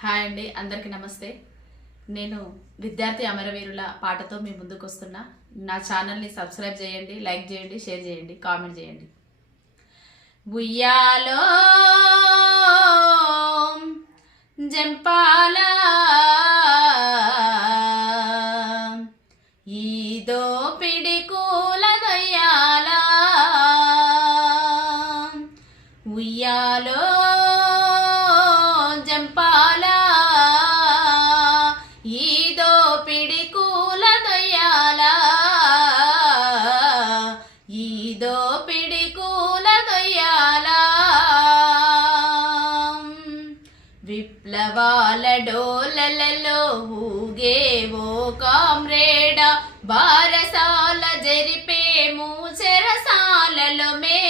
Hi అండి అందరికీ నమస్తే. నేను విద్యార్థి అమరవీరుల పాటతో మీ ముందుకు వస్తున్నా. నా ఛానల్ని సబ్స్క్రైబ్ చేయండి లైక్ చేయండి షేర్ చేయండి కామెంట్ చేయండి. ఉయ్యాలో జంపాలా విప్లవాల డోలలలో ఊగేవో కామ్రేడా బారసాల జరిపేము చెరసాలలో మే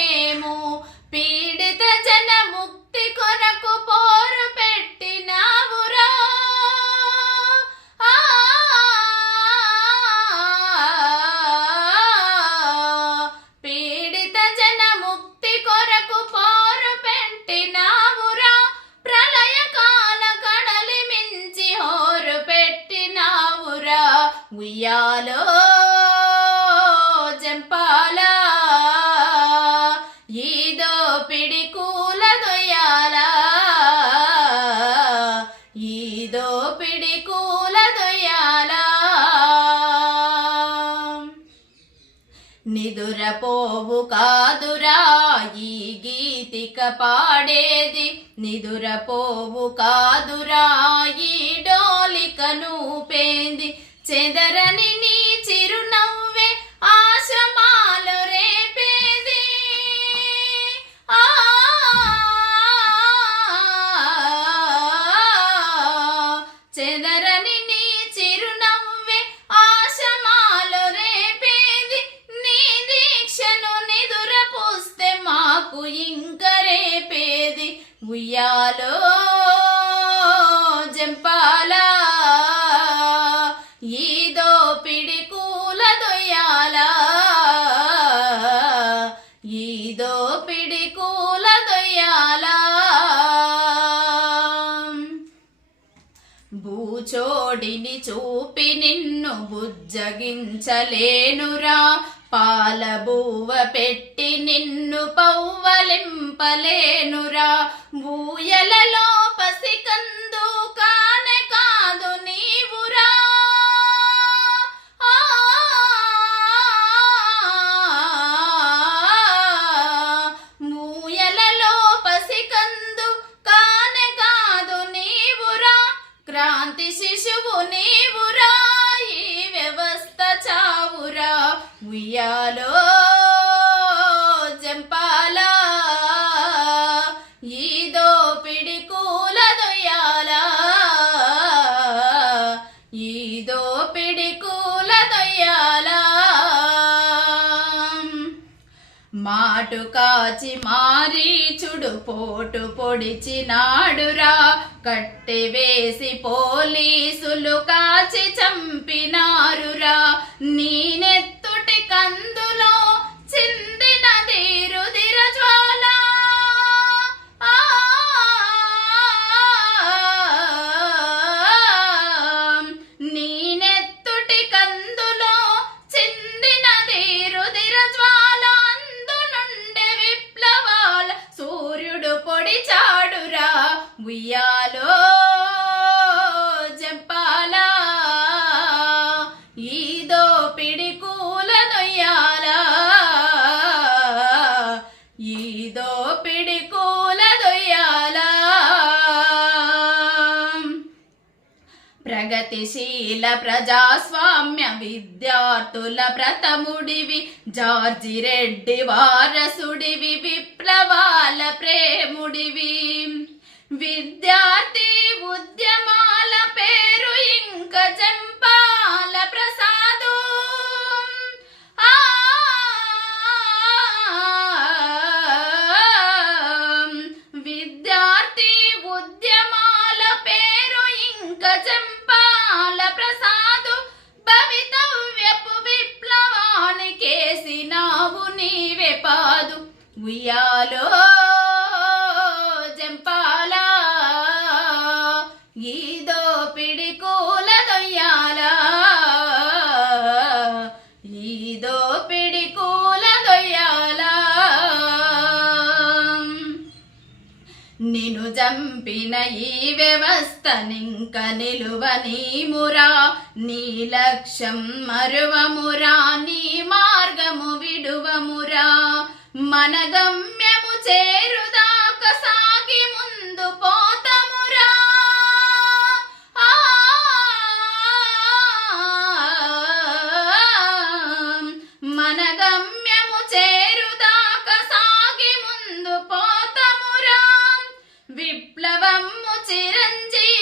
ఉయ్యాలో జంపాల ఈదో పిడికూల దొయ్యాల ఈదో పిడికూల దొయ్యాల. నిదురపోవు కాదురా ఈ గీతిక పాడేది నిదురపోవు కాదురా ఈ డోలికను పేంది చెదరని నీ చిరునవ్వే ఆశ్రమాలు రేపేది. ఆ చెదరని నీ చిరునవ్వే ఆశ్రమాలు రేపేది. నీ దీక్షను నిదుర పూస్తే మాకు ఇంక రేపేది. ఉయ్యాలో చూపి నిన్ను బుజ్జగించలేనురా. పాలబూవ పెట్టి నిన్ను పౌవలింపలేనురా. భూయలలో పసికందుకా శిశువు నీవురా ఈ వ్యవస్థ చావురా. ఉయ్యాలో జంపాల ఈ దోపిడి కూలదొయ్యాల ఈ దోపిడి కూ మాటు కాచి మారీచుడు పోటు పొడిచినాడురా కట్టి వేసి పోలీసులు కాచి చంపినారురా. నీనెత్తుటి కందులో చిందిన ధీరుధిర ప్రగతిశీల ప్రజాస్వామ్య విద్యార్థుల ప్రథముడివి జార్జి రెడ్డి వారసుడివి విప్లవా ప్రసాదు భవితవ్యపు విప్లవానికేసినావు నీవే పాదు ఉయ్యాలో జంపిన ఈ వ్యవస్థనింక నిలువనీమురా నీ లక్ష్యం మరువమురా నీ మార్గము విడువమురా. మనగ 찌른지